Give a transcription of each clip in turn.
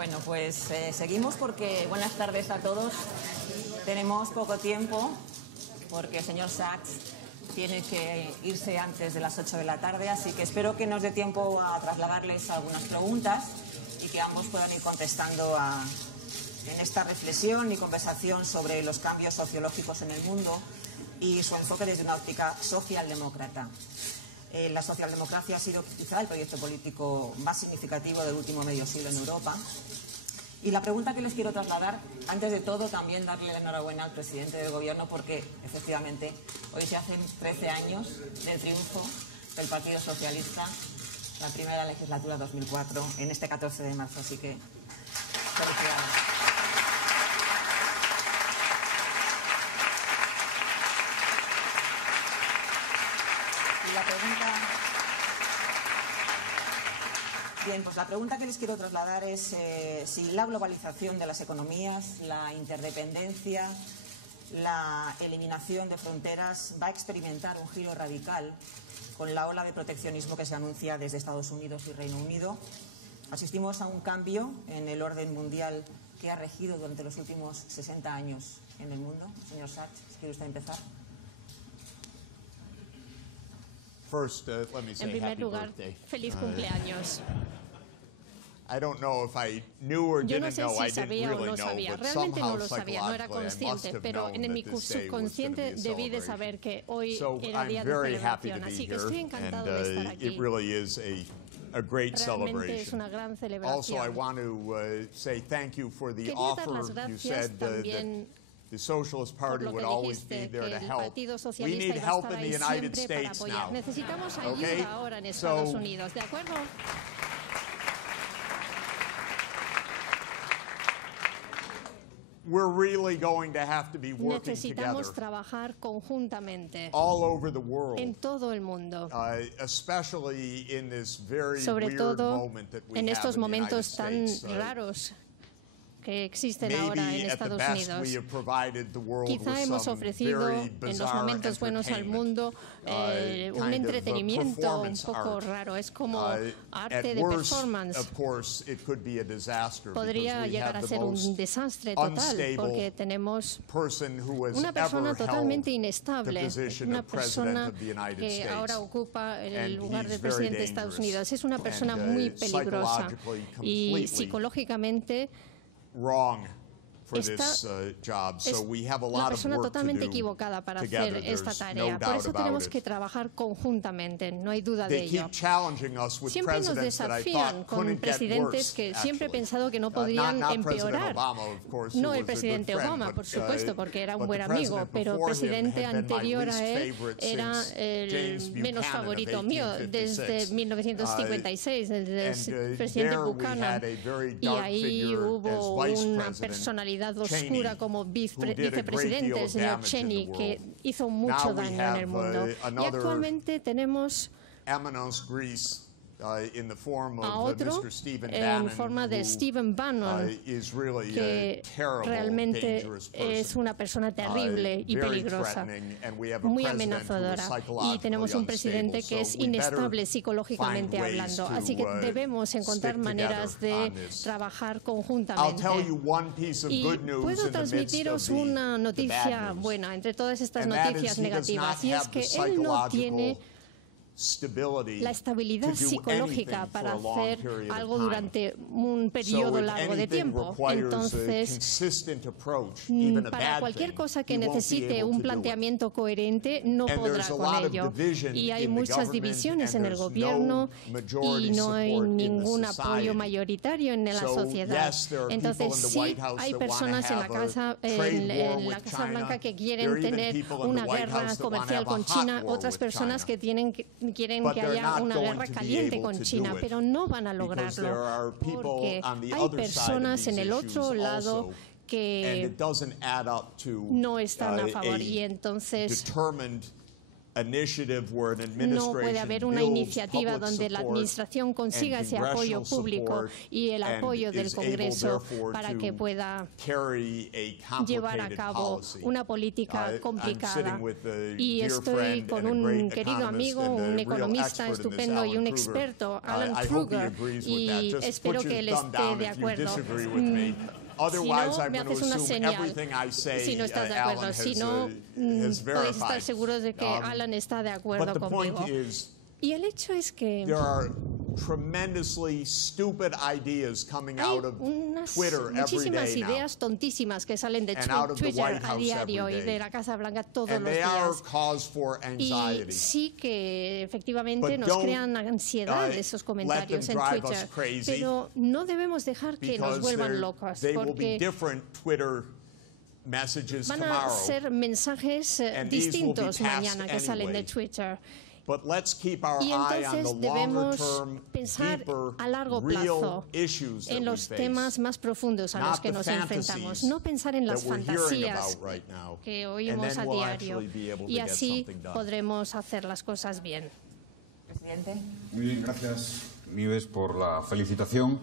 Bueno, pues seguimos porque buenas tardes a todos. Tenemos poco tiempo porque el señor Sachs tiene que irse antes de las 8 de la tarde, así que espero que nos dé tiempo a trasladarles algunas preguntas y que ambos puedan ir contestando en esta reflexión y conversación sobre los cambios sociológicos en el mundo y su enfoque desde una óptica socialdemócrata. La socialdemocracia ha sido quizá el proyecto político más significativo del último medio siglo en Europa. Y la pregunta que les quiero trasladar, antes de todo, también darle la enhorabuena al presidente del Gobierno porque, efectivamente, hoy se hacen 13 años del triunfo del Partido Socialista, la primera legislatura 2004, en este 14 de marzo. Así que, felicidades. Bien, pues la pregunta que les quiero trasladar es si la globalización de las economías, la interdependencia, la eliminación de fronteras va a experimentar un giro radical con la ola de proteccionismo que se anuncia desde Estados Unidos y Reino Unido. Asistimos a un cambio en el orden mundial que ha regido durante los últimos 60 años en el mundo. Señor Sachs, ¿quiere usted empezar? En primer lugar, feliz cumpleaños. Yo no sé si sabía o no sabía, realmente no lo sabía, no era consciente, pero en mi subconsciente debí de saber que hoy era día de celebración, así que estoy encantado de estar aquí. Realmente es una gran celebración. Quería dar las gracias también por lo que dijiste, que el Partido Socialista iba a estar ahí siempre para apoyar. Necesitamos ayuda ahora en Estados Unidos, ¿de acuerdo? Necesitamos trabajar conjuntamente en todo el mundo, sobre todo en estos momentos tan raros que existen ahora en Estados Unidos. Quizá hemos ofrecido en los momentos buenos al mundo un entretenimiento un poco raro. Es como arte de performance. Podría llegar a ser un desastre total porque tenemos una persona totalmente inestable, una persona que ahora ocupa el lugar del presidente de Estados Unidos. Es una persona muy peligrosa y psicológicamente es una persona totalmente equivocada para hacer esta tarea. Por eso tenemos que trabajar conjuntamente, no hay duda de ello. Siempre nos desafían con presidentes que siempre he pensado que no podían empeorar. No el presidente Obama, por supuesto, porque era un buen amigo, pero el presidente anterior a él era el menos favorito mío desde 1956, desde el presidente Buchanan. Y ahí hubo una personalidad oscura como vicepresidente, el señor Cheney, que hizo mucho daño en el mundo. Y actualmente tenemos a otro en forma de Stephen Bannon, que realmente es una persona terrible y peligrosa, muy amenazadora. Y tenemos un presidente que es inestable psicológicamente hablando. Así que debemos encontrar maneras de trabajar conjuntamente. Y puedo transmitiros una noticia buena entre todas estas noticias negativas, y es que él no tiene la estabilidad psicológica para hacer algo durante un periodo largo de tiempo. Entonces, para cualquier cosa que necesite un planteamiento coherente, no podrá con ello. Y hay muchas divisiones en el gobierno y no hay ningún apoyo mayoritario en la sociedad. Entonces, sí hay personas en la Casa Blanca que quieren tener una guerra comercial con China, otras personas que quieren que haya una guerra caliente con China, pero no van a lograrlo porque hay personas en el otro lado que no están a favor, y entonces No puede haber una iniciativa donde la administración consiga ese apoyo público y el apoyo del Congreso para que pueda llevar a cabo una política complicada. Y estoy con un querido amigo, un economista estupendo y un experto, Alan Kruger, y espero que él esté de acuerdo. Si no, me haces una señal si no estás de acuerdo. Si no, podéis estar seguros de que Alan está de acuerdo conmigo. Y el hecho es que hay muchísimas ideas tontísimas que salen de Twitter a diario y de la Casa Blanca todos los días. Y sí que efectivamente nos crean ansiedad esos comentarios en Twitter, pero no debemos dejar que nos vuelvan locos, porque van a ser mensajes distintos mañana que salen de Twitter. Y entonces debemos pensar a largo plazo en los temas más profundos a los que nos enfrentamos, no pensar en las fantasías que oímos a diario, y así podremos hacer las cosas bien. Presidente. Muy bien, gracias, Nieves, por la felicitación.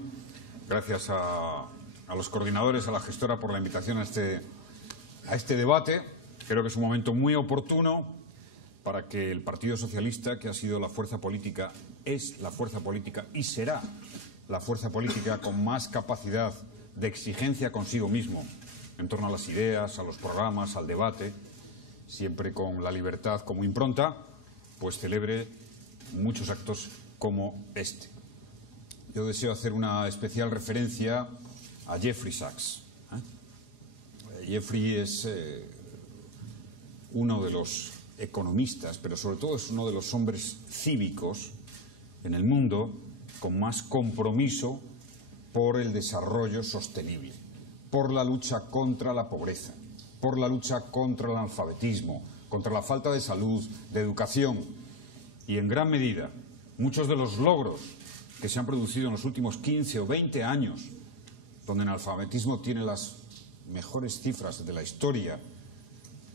Gracias a los coordinadores, a la gestora, por la invitación a este debate. Creo que es un momento muy oportuno para que el Partido Socialista, que ha sido la fuerza política, es la fuerza política y será la fuerza política con más capacidad de exigencia consigo mismo en torno a las ideas, a los programas, al debate, siempre con la libertad como impronta, pues celebre muchos actos como este. Yo deseo hacer una especial referencia a Jeffrey Sachs. Jeffrey es uno de los economistas, pero sobre todo es uno de los hombres cívicos en el mundo con más compromiso por el desarrollo sostenible, por la lucha contra la pobreza, por la lucha contra el analfabetismo, contra la falta de salud, de educación, y en gran medida muchos de los logros que se han producido en los últimos 15 o 20 años, donde el analfabetismo tiene las mejores cifras de la historia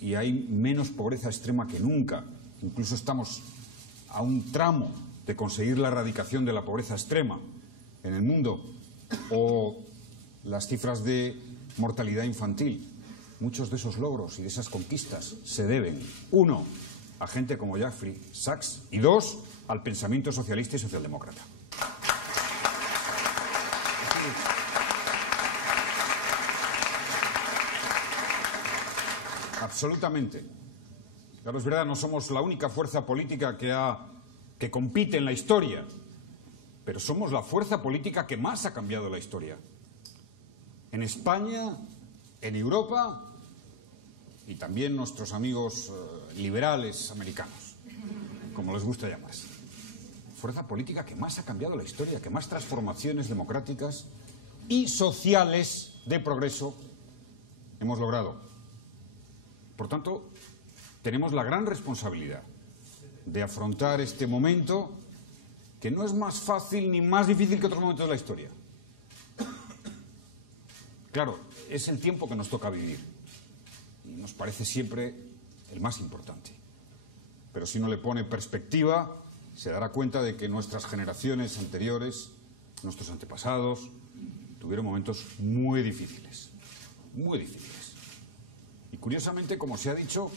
y hay menos pobreza extrema que nunca. Incluso estamos a un tramo de conseguir la erradicación de la pobreza extrema en el mundo, o las cifras de mortalidad infantil. Muchos de esos logros y de esas conquistas se deben, uno, a gente como Jeffrey Sachs, y dos, al pensamiento socialista y socialdemócrata. Absolutamente. Claro, es verdad, no somos la única fuerza política que compite en la historia, pero somos la fuerza política que más ha cambiado la historia. En España, en Europa y también nuestros amigos liberales americanos, como les gusta llamarse. Fuerza política que más ha cambiado la historia, que más transformaciones democráticas y sociales de progreso hemos logrado. Por tanto, tenemos la gran responsabilidad de afrontar este momento, que no es más fácil ni más difícil que otros momentos de la historia. Claro, es el tiempo que nos toca vivir y nos parece siempre el más importante. Pero si uno le pone perspectiva, se dará cuenta de que nuestras generaciones anteriores, nuestros antepasados, tuvieron momentos muy difíciles, muy difíciles. Y curiosamente, como se ha dicho,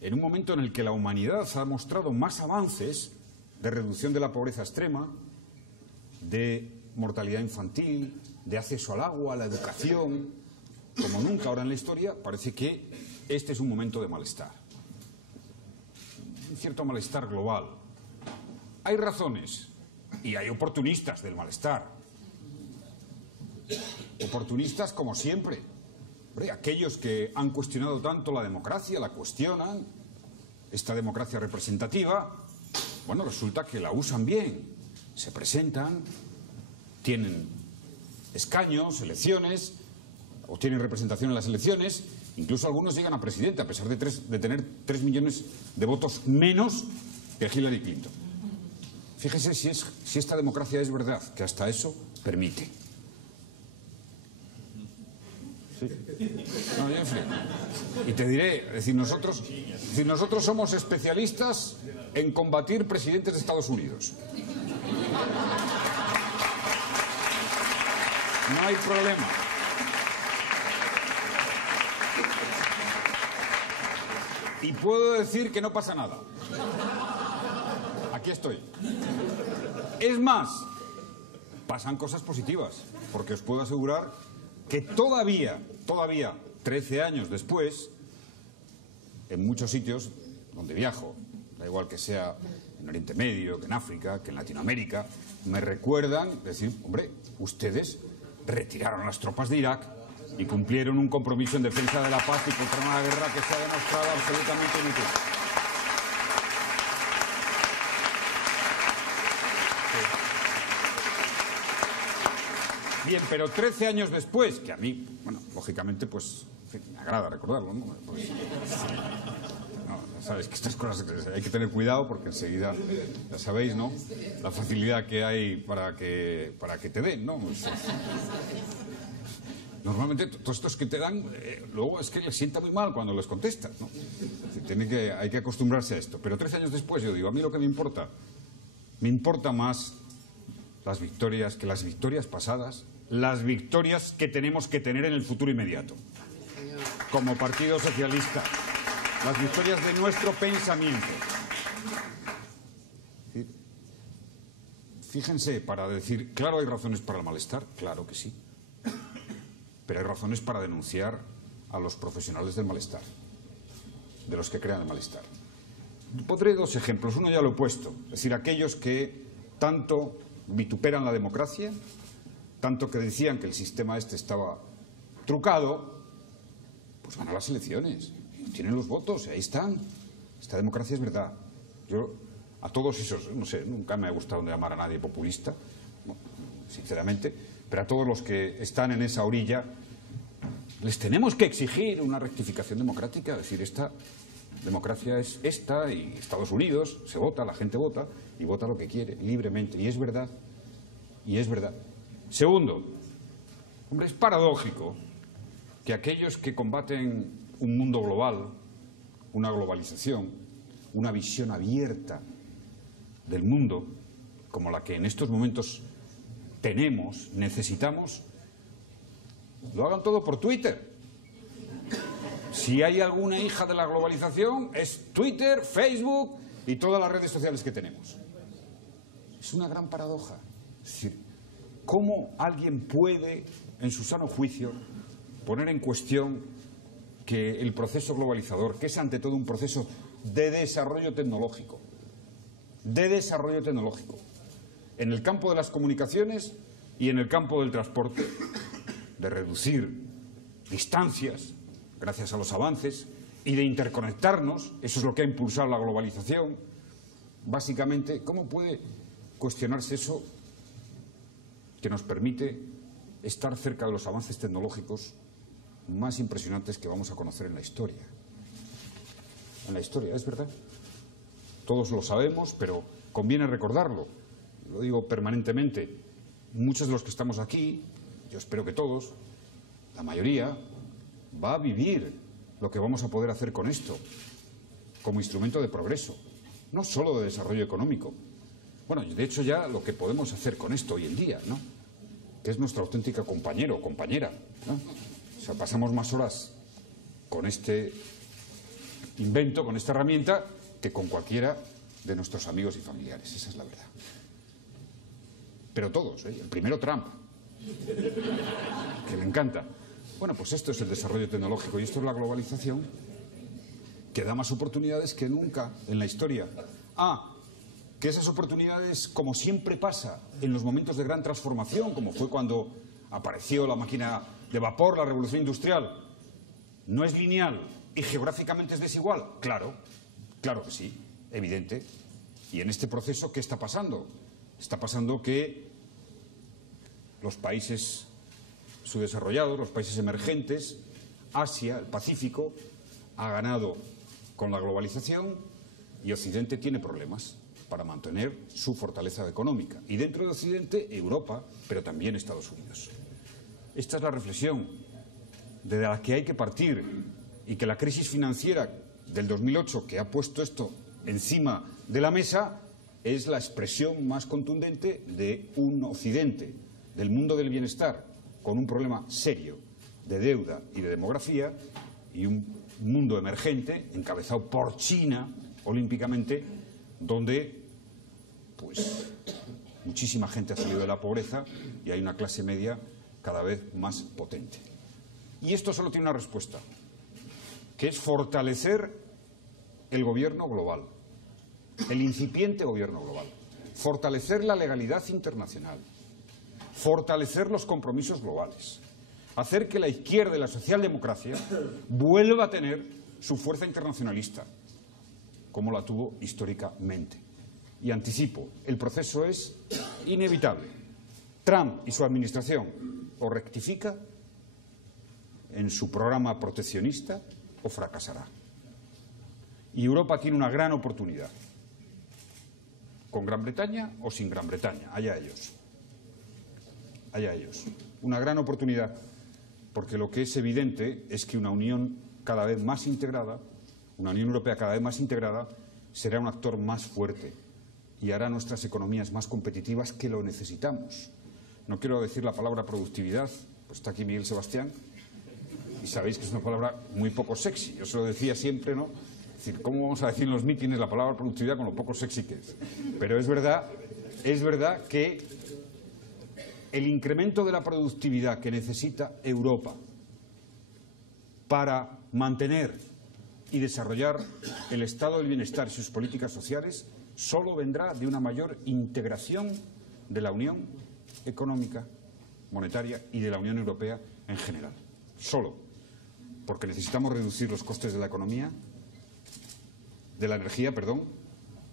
en un momento en el que la humanidad ha mostrado más avances de reducción de la pobreza extrema, de mortalidad infantil, de acceso al agua, a la educación, como nunca ahora en la historia, parece que este es un momento de malestar. Un cierto malestar global. Hay razones y hay oportunistas del malestar. Oportunistas como siempre. Hombre, aquellos que han cuestionado tanto la democracia, la cuestionan, esta democracia representativa, bueno, resulta que la usan bien. Se presentan, tienen escaños, elecciones, o tienen representación en las elecciones, incluso algunos llegan a presidente, a pesar de tener 3 millones de votos menos que Hillary Clinton. Fíjese si esta democracia es verdad, que hasta eso permite. Sí. No, Jeffrey. Y te diré, es decir, nosotros somos especialistas en combatir presidentes de Estados Unidos. No hay problema. Y puedo decir que no pasa nada. Aquí estoy. Es más, pasan cosas positivas, porque os puedo asegurar que todavía, 13 años después, en muchos sitios donde viajo, da igual que sea en Oriente Medio, que en África, que en Latinoamérica, me recuerdan decir, hombre, ustedes retiraron las tropas de Irak y cumplieron un compromiso en defensa de la paz y contra una guerra que se ha demostrado absolutamente inútil. Bien, pero 13 años después, que a mí, bueno, lógicamente, pues, me agrada recordarlo, ¿no? Pues, no, ya sabes que estas cosas hay que tener cuidado porque enseguida, ya sabéis, ¿no? La facilidad que hay para que te den, ¿no? Pues, normalmente todos estos que te dan, luego es que les sienta muy mal cuando les contestas, ¿no? Hay que acostumbrarse a esto. Pero 13 años después yo digo, a mí lo que me importa más las victorias que las victorias pasadas, las victorias que tenemos que tener en el futuro inmediato. Como Partido Socialista, las victorias de nuestro pensamiento. Fíjense, para decir, claro, hay razones para el malestar, claro que sí. Pero hay razones para denunciar a los profesionales del malestar, de los que crean el malestar. Pondré dos ejemplos, uno ya lo he puesto, es decir, aquellos que tanto vituperan la democracia, tanto que decían que el sistema este estaba trucado, pues van a las elecciones, tienen los votos, ahí están. Esta democracia es verdad. Yo, a todos esos, no sé, nunca me ha gustado llamar a nadie populista, sinceramente, pero a todos los que están en esa orilla, les tenemos que exigir una rectificación democrática, es decir, esta democracia es esta, y Estados Unidos se vota, la gente vota, y vota lo que quiere, libremente, y es verdad, y es verdad. Segundo, hombre, es paradójico que aquellos que combaten un mundo global, una globalización, una visión abierta del mundo, como la que en estos momentos tenemos, necesitamos, lo hagan todo por Twitter. Si hay alguna hija de la globalización, es Twitter, Facebook y todas las redes sociales que tenemos. Es una gran paradoja. Es decir, ¿cómo alguien puede, en su sano juicio, poner en cuestión que el proceso globalizador, que es ante todo un proceso de desarrollo tecnológico, en el campo de las comunicaciones y en el campo del transporte, de reducir distancias gracias a los avances y de interconectarnos, eso es lo que ha impulsado la globalización, básicamente, ¿cómo puede cuestionarse eso que nos permite estar cerca de los avances tecnológicos más impresionantes que vamos a conocer en la historia? En la historia, es verdad. Todos lo sabemos, pero conviene recordarlo. Lo digo permanentemente. Muchos de los que estamos aquí, yo espero que todos, la mayoría, va a vivir lo que vamos a poder hacer con esto, como instrumento de progreso, no solo de desarrollo económico. Bueno, de hecho ya lo que podemos hacer con esto hoy en día, ¿no?, que es nuestra auténtica compañero o compañera, ¿no? O sea, pasamos más horas con este invento, con esta herramienta, que con cualquiera de nuestros amigos y familiares. Esa es la verdad. Pero todos, ¿eh? El primero Trump, que me encanta. Bueno, pues esto es el desarrollo tecnológico y esto es la globalización, que da más oportunidades que nunca en la historia. Que esas oportunidades, como siempre pasa en los momentos de gran transformación, como fue cuando apareció la máquina de vapor, la revolución industrial, no es lineal y geográficamente es desigual. Claro, claro que sí, evidente. Y en este proceso, ¿qué está pasando? Está pasando que los países subdesarrollados, los países emergentes, Asia, el Pacífico, ha ganado con la globalización y Occidente tiene problemas para mantener su fortaleza económica. Y dentro de Occidente, Europa, pero también Estados Unidos. Esta es la reflexión de la que hay que partir, y que la crisis financiera del 2008, que ha puesto esto encima de la mesa, es la expresión más contundente de un Occidente, del mundo del bienestar, con un problema serio de deuda y de demografía, y un mundo emergente, encabezado por China, olímpicamente, donde pues muchísima gente ha salido de la pobreza y hay una clase media cada vez más potente. Y esto solo tiene una respuesta, que es fortalecer el gobierno global, el incipiente gobierno global, fortalecer la legalidad internacional, fortalecer los compromisos globales, hacer que la izquierda y la socialdemocracia vuelva a tener su fuerza internacionalista, como la tuvo históricamente. Y anticipo, el proceso es inevitable. Trump y su administración o rectifica en su programa proteccionista o fracasará. Y Europa tiene una gran oportunidad, con Gran Bretaña o sin Gran Bretaña, allá ellos. Allá ellos. Una gran oportunidad, porque lo que es evidente es que una Unión cada vez más integrada, una Unión Europea cada vez más integrada, será un actor más fuerte y hará nuestras economías más competitivas, que lo necesitamos. No quiero decir la palabra productividad, pues está aquí Miguel Sebastián, y sabéis que es una palabra muy poco sexy. Yo se lo decía siempre, ¿no? Es decir, ¿cómo vamos a decir en los mítines la palabra productividad con lo poco sexy que es? Pero es verdad que el incremento de la productividad que necesita Europa para mantener y desarrollar el estado del bienestar y sus políticas sociales solo vendrá de una mayor integración de la Unión Económica, Monetaria y de la Unión Europea en general. Solo. Porque necesitamos reducir los costes de la economía, de la energía, perdón,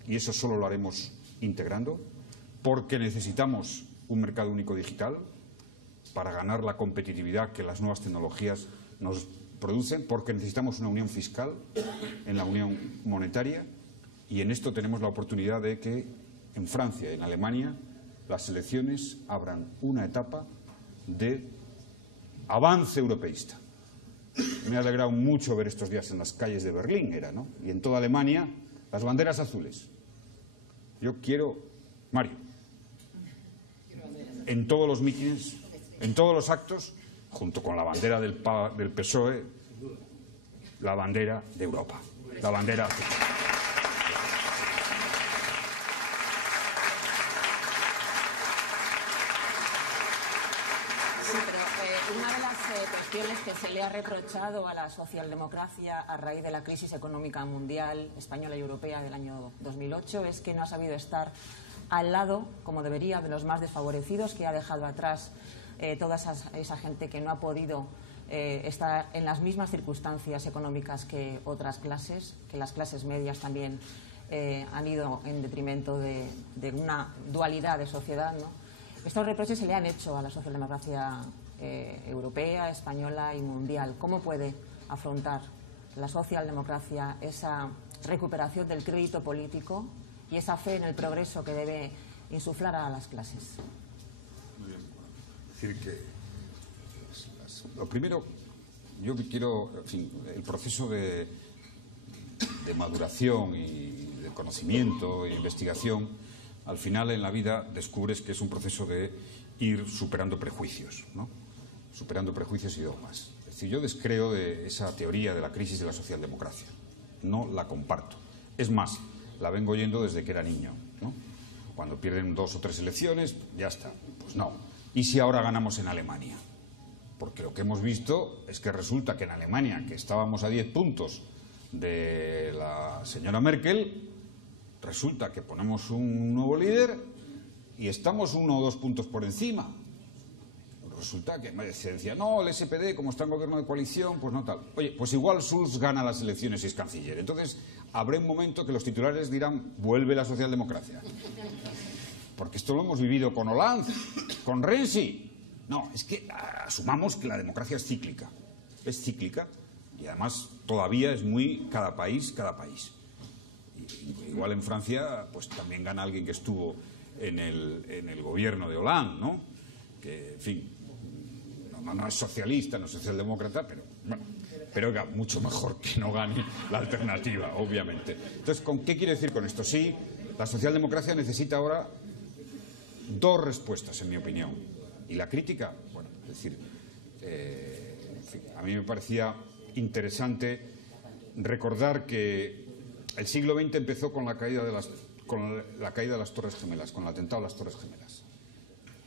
y eso solo lo haremos integrando, porque necesitamos un mercado único digital para ganar la competitividad que las nuevas tecnologías nos producen, porque necesitamos una unión fiscal en la unión monetaria, y en esto tenemos la oportunidad de que en Francia y en Alemania las elecciones abran una etapa de avance europeísta. Me ha alegrado mucho ver estos días en las calles de Berlín, ¿no? Y en toda Alemania, las banderas azules. Yo quiero, Mario, en todos los mítines, en todos los actos, junto con la bandera del PSOE, la bandera de Europa, la bandera azul. Cuestiones que se le ha reprochado a la socialdemocracia a raíz de la crisis económica mundial, española y europea del año 2008 es que no ha sabido estar al lado, como debería, de los más desfavorecidos, que ha dejado atrás toda esa gente que no ha podido estar en las mismas circunstancias económicas que otras clases, que las clases medias también han ido en detrimento de una dualidad de sociedad, ¿no? Estos reproches se le han hecho a la socialdemocracia europea, española y mundial. ¿Cómo puede afrontar la socialdemocracia esa recuperación del crédito político y esa fe en el progreso que debe insuflar a las clases? Muy bien. Decir que lo primero, yo quiero, en fin, el proceso de maduración y de conocimiento e investigación, al final en la vida descubres que es un proceso de ir superando prejuicios, ¿no? Superando prejuicios y dogmas. Es decir, yo descreo de esa teoría de la crisis de la socialdemocracia. No la comparto. Es más, la vengo oyendo desde que era niño, ¿no? Cuando pierden 2 o 3 elecciones, ya está. Pues no. ¿Y si ahora ganamos en Alemania? Porque lo que hemos visto es que resulta que en Alemania, que estábamos a 10 puntos de la señora Merkel, resulta que ponemos un nuevo líder y estamos 1 o 2 puntos por encima. Resulta que se decía, no, el SPD, como está en gobierno de coalición, pues no tal. Oye, pues igual Schulz gana las elecciones y es canciller. Entonces, habrá un momento que los titulares dirán, vuelve la socialdemocracia. Porque esto lo hemos vivido con Hollande, con Renzi. No, es que asumamos que la democracia es cíclica. Es cíclica y además todavía es muy cada país. Igual en Francia, pues también gana alguien que estuvo en el gobierno de Hollande, ¿no? Que, en fin, no es socialista, no es socialdemócrata, pero Bueno, pero oiga, mucho mejor que no gane la alternativa, obviamente. Entonces, ¿qué quiere decir con esto? Sí, la socialdemocracia necesita ahora dos respuestas, en mi opinión. Y la crítica, bueno, es decir, en fin, a mí me parecía interesante recordar que el siglo XX empezó con la caída de las Torres Gemelas, con el atentado a las Torres Gemelas.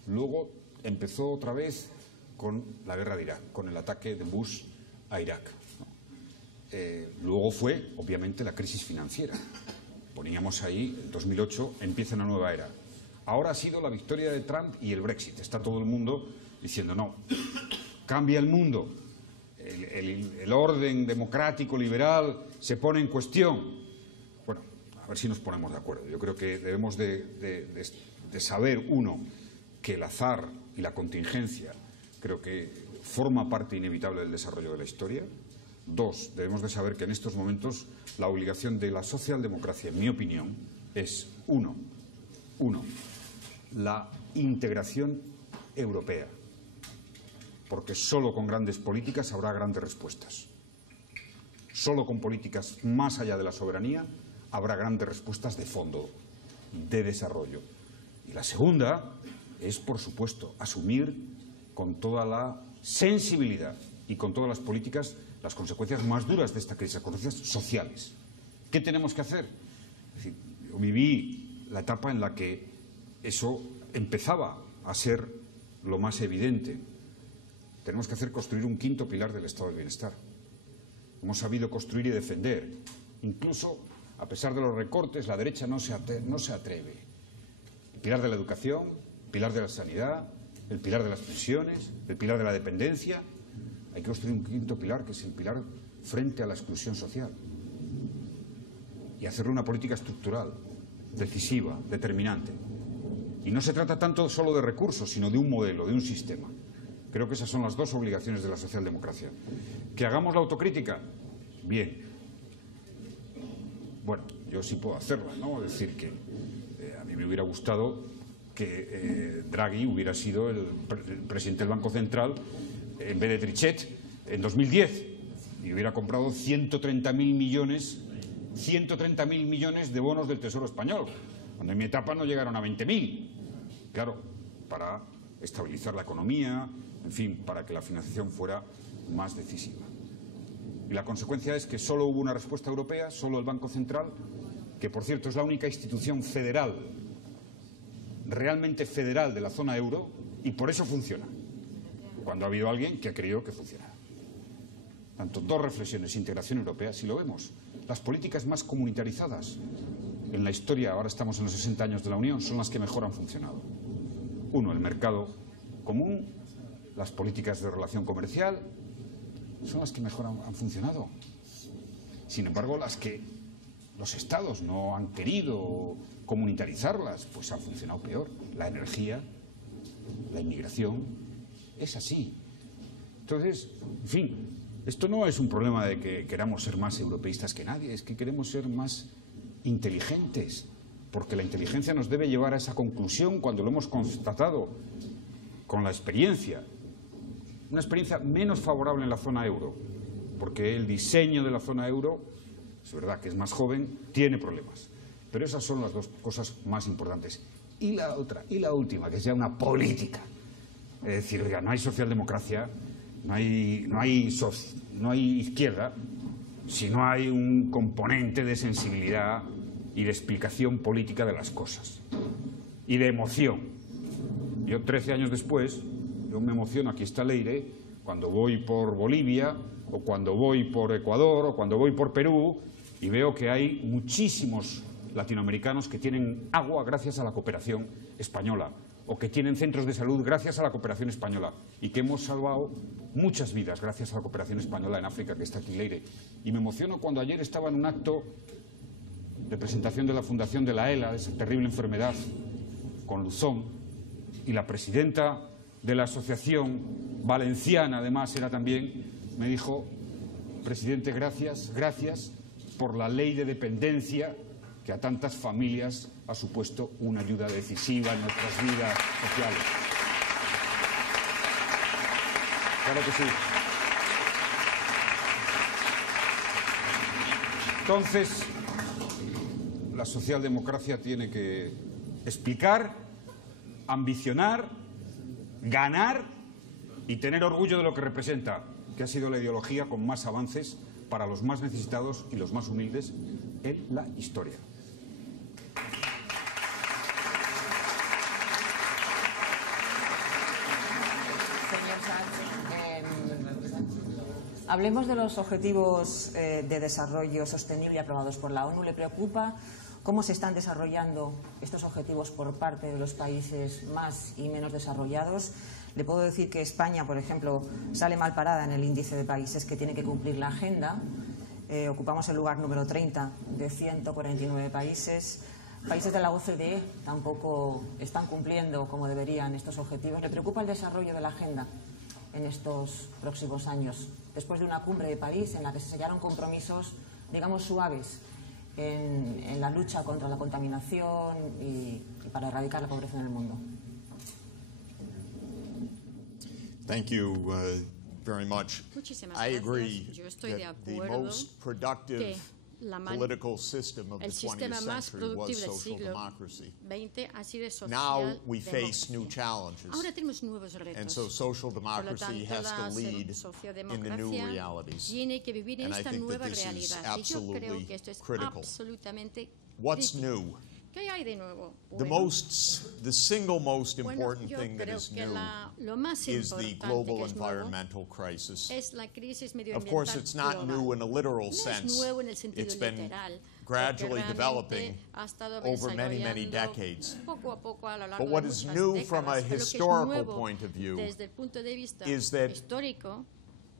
Luego empezó otra vez con la guerra de Irak, con el ataque de Bush a Irak, ¿no? Luego fue, obviamente, la crisis financiera. Poníamos ahí, en 2008, empieza una nueva era. Ahora ha sido la victoria de Trump y el Brexit. Está todo el mundo diciendo, no, cambia el mundo, el orden democrático, liberal, se pone en cuestión. Bueno, a ver si nos ponemos de acuerdo. Yo creo que debemos de saber, uno, que el azar y la contingencia creo que forma parte inevitable del desarrollo de la historia. Dos, debemos de saber que en estos momentos la obligación de la socialdemocracia, en mi opinión, es uno, la integración europea, porque solo con grandes políticas habrá grandes respuestas. Solo con políticas más allá de la soberanía habrá grandes respuestas de fondo, de desarrollo. Y la segunda es, por supuesto, asumir con toda la sensibilidad y con todas las políticas las consecuencias más duras de esta crisis, las consecuencias sociales. ¿Qué tenemos que hacer? Es decir, yo viví la etapa en la que eso empezaba a ser lo más evidente. Tenemos que construir un quinto pilar del estado del bienestar. Hemos sabido construir y defender. Incluso, a pesar de los recortes, la derecha no se atreve. El pilar de la educación, el pilar de la sanidad, el pilar de las pensiones, el pilar de la dependencia. Hay que construir un quinto pilar, que es el pilar frente a la exclusión social. Y hacerlo una política estructural, decisiva, determinante. Y no se trata tanto solo de recursos, sino de un modelo, de un sistema. Creo que esas son las dos obligaciones de la socialdemocracia. ¿Que hagamos la autocrítica? Bien. Bueno, yo sí puedo hacerla, ¿no? Es decir, que a mí me hubiera gustado que Draghi hubiera sido el presidente del Banco Central en vez de Trichet en 2010 y hubiera comprado 130.000 millones de bonos del Tesoro Español, cuando en mi etapa no llegaron a 20.000. Claro, para estabilizar la economía, en fin, para que la financiación fuera más decisiva. Y la consecuencia es que solo hubo una respuesta europea, solo el Banco Central, que por cierto es la única institución federal, realmente federal de la zona euro, y por eso funciona, cuando ha habido alguien que ha querido que funcionara. Tanto, dos reflexiones: integración europea. Si lo vemos, las políticas más comunitarizadas en la historia, ahora estamos en los 60 años de la Unión, son las que mejor han funcionado. Uno, el mercado común, las políticas de relación comercial, son las que mejor han funcionado. Sin embargo, las que los estados no han querido comunitarizarlas, pues han funcionado peor. La energía, la inmigración, es así. Entonces, en fin, esto no es un problema de que queramos ser más europeístas que nadie, es que queremos ser más inteligentes, porque la inteligencia nos debe llevar a esa conclusión cuando lo hemos constatado con la experiencia. Una experiencia menos favorable en la zona euro, porque el diseño de la zona euro, es verdad que es más joven, tiene problemas. Pero esas son las dos cosas más importantes. Y la otra, y la última, que es ya una política. Es decir, oiga, no hay socialdemocracia, no hay izquierda, si no hay un componente de sensibilidad y de explicación política de las cosas. Y de emoción. Yo, 13 años después, yo me emociono, aquí está Leire, cuando voy por Bolivia, o cuando voy por Ecuador, o cuando voy por Perú, y veo que hay muchísimos latinoamericanos que tienen agua gracias a la cooperación española, o que tienen centros de salud gracias a la cooperación española, y que hemos salvado muchas vidas gracias a la cooperación española en África, que está aquí Leire. Y me emociono cuando ayer estaba en un acto de presentación de la fundación de la ELA, de esa terrible enfermedad, con Luzón, y la presidenta de la asociación valenciana, además, era también, me dijo: presidente, gracias por la ley de dependencia que a tantas familias ha supuesto una ayuda decisiva en nuestras vidas sociales. Claro que sí. Entonces, la socialdemocracia tiene que explicar, ambicionar, ganar y tener orgullo de lo que representa, que ha sido la ideología con más avances para los más necesitados y los más humildes en la historia. Señor Sachs, hablemos de los objetivos de desarrollo sostenible aprobados por la ONU. ¿Le preocupa cómo se están desarrollando estos objetivos por parte de los países más y menos desarrollados? Le puedo decir que España, por ejemplo, sale mal parada en el índice de países que tienen que cumplir la agenda. Ocupamos el lugar número 30 de 149 países. Países de la OCDE tampoco están cumpliendo como deberían estos objetivos. ¿Le preocupa el desarrollo de la agenda en estos próximos años? Después de una cumbre de París en la que se sellaron compromisos, digamos, suaves en la lucha contra la contaminación y para erradicar la pobreza en el mundo. Thank you very much. Muchísimas I gracias. agree Yo estoy de that the acuerdo most productive political system of the el 20th sistema más century was productivo del social siglo democracy. XX ha sido Now we face socialdemocracia. new challenges, Ahora tenemos nuevos retos. and so social Por lo democracy tanto, has to la lead in the new socialdemocracia realities. tiene que vivir en And I esta think that nueva this is realidad. Y yo creo absolutely que esto es critical. absolutamente What's crítico. new? ¿Qué hay de nuevo? The single most Bueno, important yo thing that creo is que new lo más is the importante global que es nuevo environmental crisis. es la crisis Of medioambiental course, it's not global. new in a literal No es sense. nuevo en el sentido It's been literal, gradually porque developing realmente ha estado over many, many desarrollando decades. poco a poco a lo largo But what de is muchas new décadas. from a Pero lo que es historical nuevo point of view desde el punto de vista is that histórico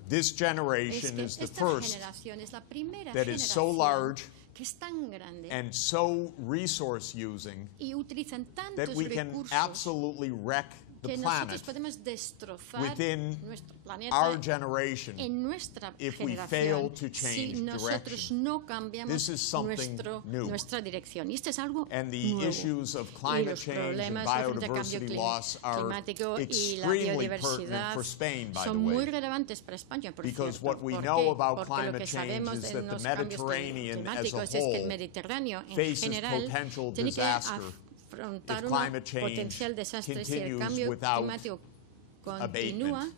This es generation que is the esta first generación es la primera that is so generación large que es tan grande and so resource using y utilizan that tantos we can recursos absolutely wreck the que planet nosotros podemos destrozar within nuestro planeta our generation en nuestra if we generación fail to change si nosotros direction. no cambiamos This is something new. nuestra dirección. Y esto es algo And the nuevo. issues of Y climate los change and problemas referentes al cambio biodiversity loss are climático y la extremely pertinent biodiversidad for Spain, by the son muy way. relevantes para España, por Because cierto. what we ¿Por know qué? about Porque lo climate que change sabemos is de that the los cambios Mediterranean as a climáticos es que el whole Mediterráneo en faces general potential tiene que disaster afrontar if un climate change potencial desastre si el continues cambio without climático continúa abatement.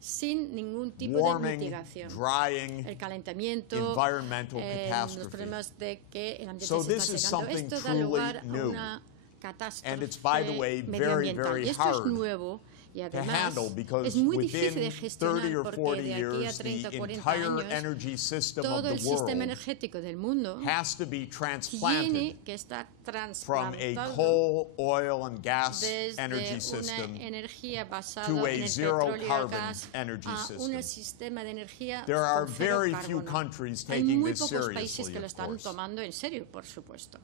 sin ningún tipo Warming, de mitigación. drying, El calentamiento, environmental los catastrophe. problemas de que el ambiente So se this está is secando. something Esto da truly lugar a new. una catástrofe And it's, by the way, very, medioambiental. very Y esto hard es nuevo y to además handle because es muy difícil de within 30 gestionar or porque 40 de aquí a years, 30 the 40 entire años energy system of todo el the sistema world energético del mundo has to be transplanted tiene que estar from a trasplantado coal, oil, and gas desde energy una system energía basada to a en el zero petróleo y el carbon gas energy a system. un sistema de energía There are con cero very few carbono. countries Hay taking muy this pocos países seriously, que lo of están course. tomando en serio, por supuesto.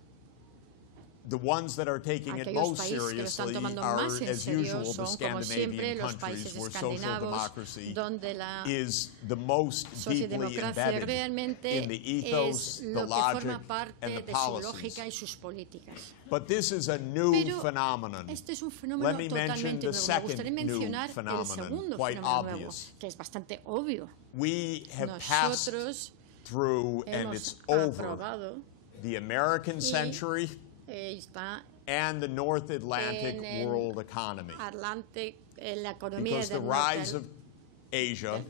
The ones that are taking it Aquellos most países que lo están seriously tomando are, más en as serio usual, the son, como siempre, Scandinavian los countries países where social escandinavos, democracy donde la is the most deeply socialdemocracia embedded realmente in the ethos, es the lo que logic, forma parte and the de su policies. lógica y sus políticas. But this is a new Pero phenomenon. este es un fenómeno Let me mention totalmente the nuevo. Me gustaría second new mencionar el phenomenon, segundo quite fenómeno nuevo, obvious. que es bastante obvio. We have passed Nosotros through, and hemos it's over, aprobado the American century está and the North Atlantic en el world economy. En la economía Because the del rise of Asia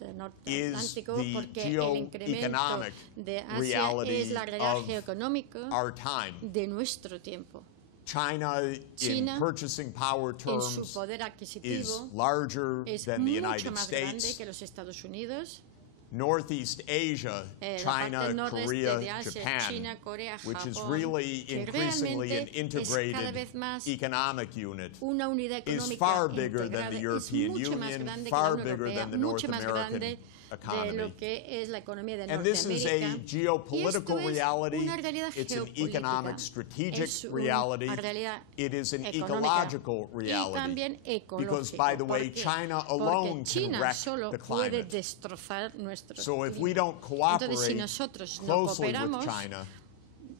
del norte is atlántico, the porque el incremento geoeconomic de Asia reality es la realidad of geoeconómica our time. de nuestro tiempo. China, in China, purchasing power En su terms, poder is adquisitivo larger es than the mucho United más grande States. que los Estados Unidos. Northeast Asia, La China, parte noreste Korea, de Asia, Japan, China, Corea, which is Japón, really que increasingly an realmente es cada integrated vez más economic unit, una unidad is económica far bigger integrada. than the Es European mucho más Union, grande que far la Unión bigger Europea, than the North mucho más American grande de economy. lo que es la economía de And this is a Norteamérica. geopolitical Y esto es reality, una realidad it's an geopolítica, economic strategic es una reality, realidad it is an económica ecological y reality. también Because, ecológico, by the way, porque- China porque alone can China wreck solo the puede climate. destrozar nuestro So if clima. we don't Entonces, si cooperate nosotros no closely with cooperamos China,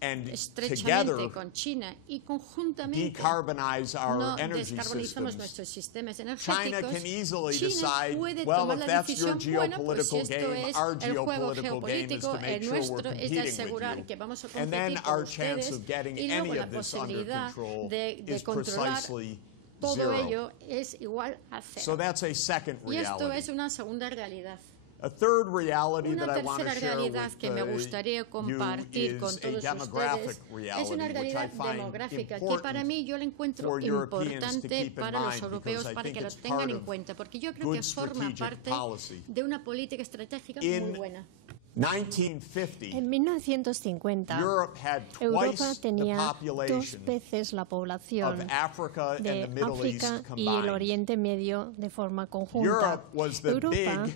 estrechamente con China y conjuntamente decarbonize our no energy descarbonizamos systems, nuestros sistemas China energéticos, can easily China decide, puede well, tomar if la that's your decisión, bueno, pues si geopolitical esto game, es our el juego geopolitical game is geopolítico, to make el sure we're nuestro es de competing with asegurar you. que vamos a And then competir con our chance ustedes of getting y luego any la of this under posibilidad control de is controlar precisely todo zero. ello es igual a So cero. that's a second Y esto es reality. una segunda realidad. A third reality Una that I want to tercera share realidad with que me gustaría you compartir con is a todos demographic ustedes es reality, una which I realidad find demográfica que para mí yo la encuentro for Europeans to importante keep in para los mind, europeos because I para think que lo it's tengan part en of cuenta, porque yo creo good que forma strategic parte policy. de una política estratégica In muy buena. 1950, En 1950, Europe had Europa twice the tenía dos population veces la of población Africa and de the Middle East África y el combined. Oriente Medio de forma conjunta. Europe was the Europa big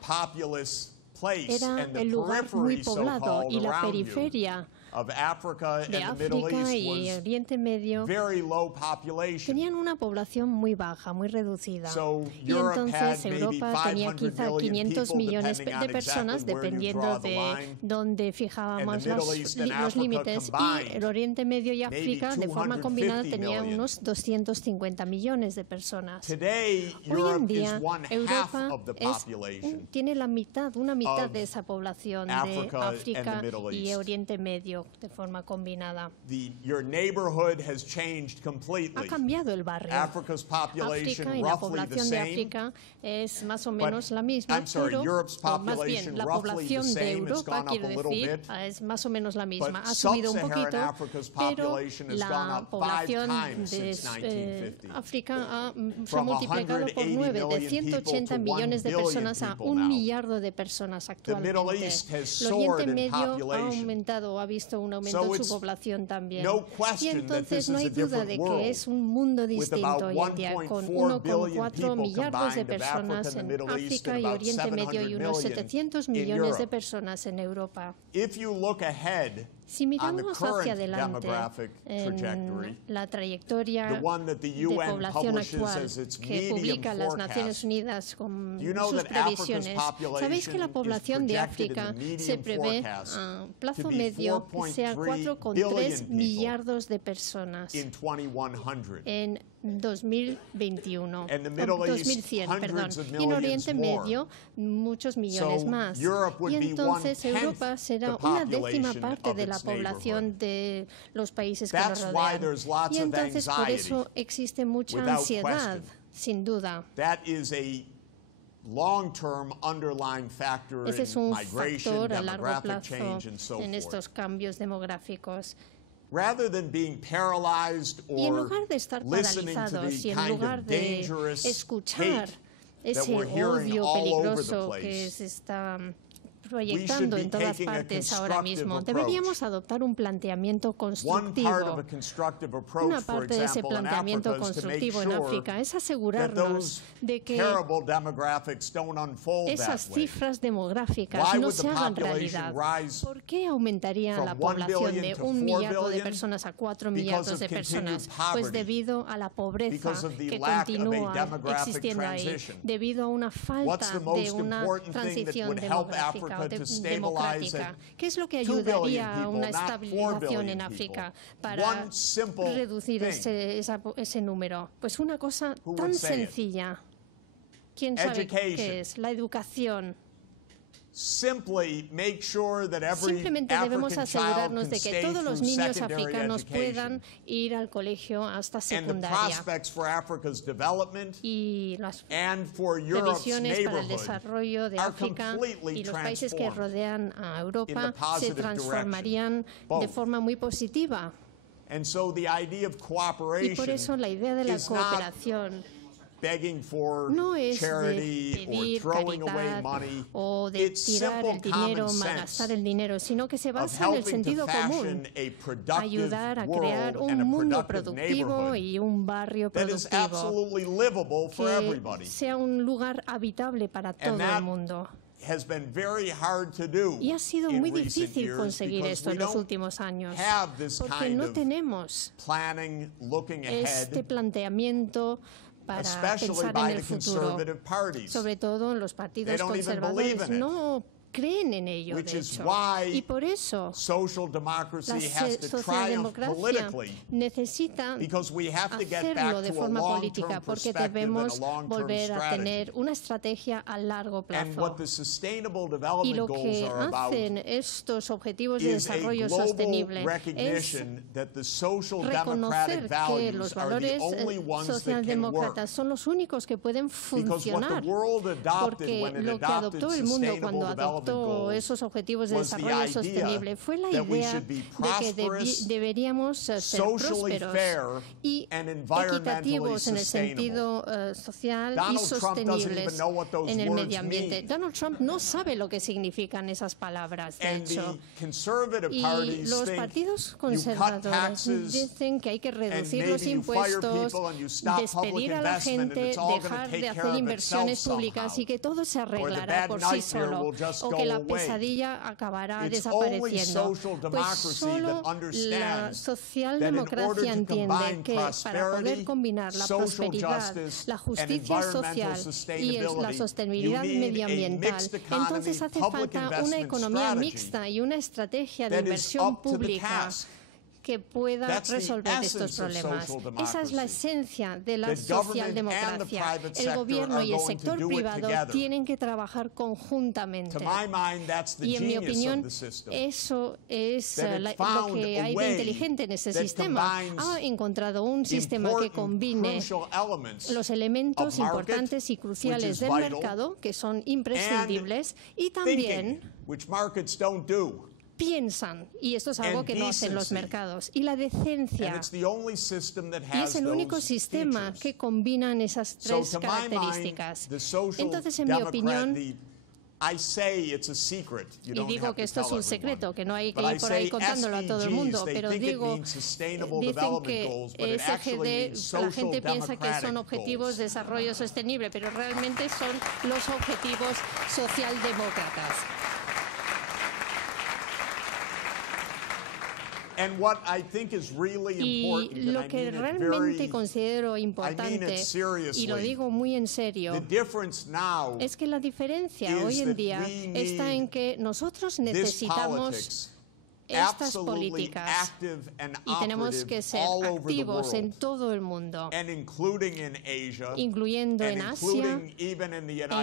populous place era and the el lugar muy periphery, poblado so-called, y la around you periferia of Africa de and the Middle África East y was Oriente Medio very low population. tenían una población muy baja, muy reducida. So Y Europe entonces had maybe Europa tenía 500 quizá million 500 people, millones depending de on personas, exactly where you dependiendo draw the de line. dónde fijábamos And the Middle East and los Africa límites. combined, Y el Oriente Medio y África, de forma 250 combinada, tenía million. unos 250 millones de personas. Today, Hoy en Europe día, is one half Europa of the es population tiene la mitad, una mitad of de esa población de Africa and the África Middle y East. Oriente Medio de forma combinada. Your neighborhood has changed Ha completely. cambiado el barrio. Africa's population África y la roughly the población de same. África es más o menos la misma, I'm sorry, pero Europe's o más population bien la roughly the población same. de It's Europa, gone up quiero a little decir, bit. es más o menos la misma. But Ha subido un sub-Saharan poquito, Africa's pero population has gone la up 5 población times de since 1950. África se ha From multiplicado por 9, de 180 millones de personas a 1 millardo de personas actualmente. Middle East has El Oriente soared in Medio ha population. aumentado, ha visto un aumento So en it's su población también. no Y question that this entonces no is hay a duda different de world, que es un mundo with distinto about hoy en día, con 1.4 billion 1,4 people millardos de combined of personas Africa and the en Middle East África and y about Oriente Medio y 700 unos million 700 in millones de Europe. personas en Europa. If you look ahead Si on the miramos hacia current adelante demographic trajectory, en la trayectoria the one that the de UN población publishes actual as its que medium publica las Naciones forecast, Unidas con do you know sus that Africa's previsiones, population ¿sabéis que la is población de projected in the África medium se prevé forecast a to plazo be medio que sea 4.3 4,3 billion people millardos de personas in 2100? en 2021, And the Middle East, 2100, perdón, hundreds of y en Oriente millions more. Medio muchos millones So más. Europe would Y be entonces 1/10 Europa será the una décima population parte of de la its población de los países que That's nos why rodean. there's lots Y of entonces por anxiety, eso existe mucha without ansiedad, question. sin duda. That is a long-term underlying factor Ese es in un migration, factor a largo demographic plazo change, and so en forth. estos cambios demográficos. Rather than being paralyzed Y en or lugar de estar listening to paralizados the y en kind lugar of de dangerous escuchar hate ese that we're hearing odio all over the peligroso que place, se está proyectando be en todas taking a partes ahora constructive mismo, approach. deberíamos adoptar un planteamiento one part of constructivo. a constructive approach, Una for parte de ese example, in planteamiento Africa is to make constructivo en sure África es that asegurarnos those de que terrible demographics don't unfold esas that way. cifras demográficas Why no would the se hagan population realidad. rise ¿Por qué aumentaría from la 1 población billion de to 1 4 millardo de billion? personas a 4 Because millardos of de continued personas? poverty. Pues debido a la pobreza Because of the que lack of a continúa demographic existiendo ahí, transition. debido a una What's falta the most de una important thing that transición would help demográfica o Africa to stabilize democrática. at ¿Qué es lo que 2 billion ayudaría a people, una not 4 estabilización billion en people? África para One simple reducir thing. ese número? Pues una cosa Who tan would say it? sencilla. ¿Quién sabe Education. qué es? La educación. Simply make sure that every Simplemente debemos African child asegurarnos can de que stay todos los through niños secondary africanos puedan education. ir al colegio hasta And the secundaria. prospects for Africa's development Y las and for Europe's previsiones para el neighborhood desarrollo de are África completely y los países que transformed. rodean a in Europa the positive se transformarían direction. de Both. forma muy positiva. And so the idea of Y cooperation por eso la idea de la is not cooperación begging for no es charity de or pedir throwing away caridad money. o de It's tirar simple el dinero, common malgastar sense el dinero, sino que se of basa en el helping to sentido común. fashion a productive Ayudar a world crear and un a mundo productive productivo neighborhood y un barrio that is productivo absolutely livable for que everybody. sea un lugar habitable para todo that el mundo. Has been very hard to do Y ha sido in muy recent difícil years conseguir because esto we en los don't últimos años, have this porque kind no of tenemos planning, looking este ahead, planteamiento para especially pensar en by el the futuro, conservative parties. sobre todo en los They partidos don't even believe conservadores. in it. No creen en ello, de hecho. Y por eso la socialdemocracia necesita hacerlo de forma política, porque debemos volver a tener una estrategia a largo plazo. Y lo que hacen estos objetivos de desarrollo sostenible es reconocer que los valores socialdemócratas son los únicos que pueden funcionar, porque lo que adoptó el mundo cuando adoptó esos objetivos de desarrollo sostenible fue la idea de que deberíamos ser prósperos y equitativos en el sentido social y sostenibles en el medio ambiente. Donald Trump no sabe lo que significan esas palabras, de hecho. Y los partidos conservadores dicen que hay que reducir los impuestos, despedir a la gente, dejar de hacer inversiones públicas y que todo se arreglará por sí solo, o que la pesadilla acabará desapareciendo. Pues solo la socialdemocracia entiende que para poder combinar la prosperidad, la justicia social y la sostenibilidad medioambiental, entonces hace falta una economía mixta y una estrategia de inversión pública que pueda resolver estos problemas. Esa es la esencia de la socialdemocracia. El gobierno y el sector privado tienen que trabajar conjuntamente. Y en mi opinión, eso es lo que hay de inteligente en ese sistema. Ha encontrado un sistema que combine los elementos importantes y cruciales del mercado, que son imprescindibles, y también piensan, y esto es algo que no hacen los mercados, y la decencia. Y es el único sistema que combina esas tres características. Entonces, en mi opinión, y digo que esto es un secreto, que no hay que ir por ahí contándolo a todo el mundo, pero digo, dicen que SDG, la gente piensa que son objetivos de desarrollo sostenible, pero realmente son los objetivos socialdemócratas. Y lo que realmente considero importante, y lo digo muy en serio, es que la diferencia hoy en día está en que nosotros necesitamos estas políticas y tenemos que ser activos en todo el mundo, incluyendo en Asia e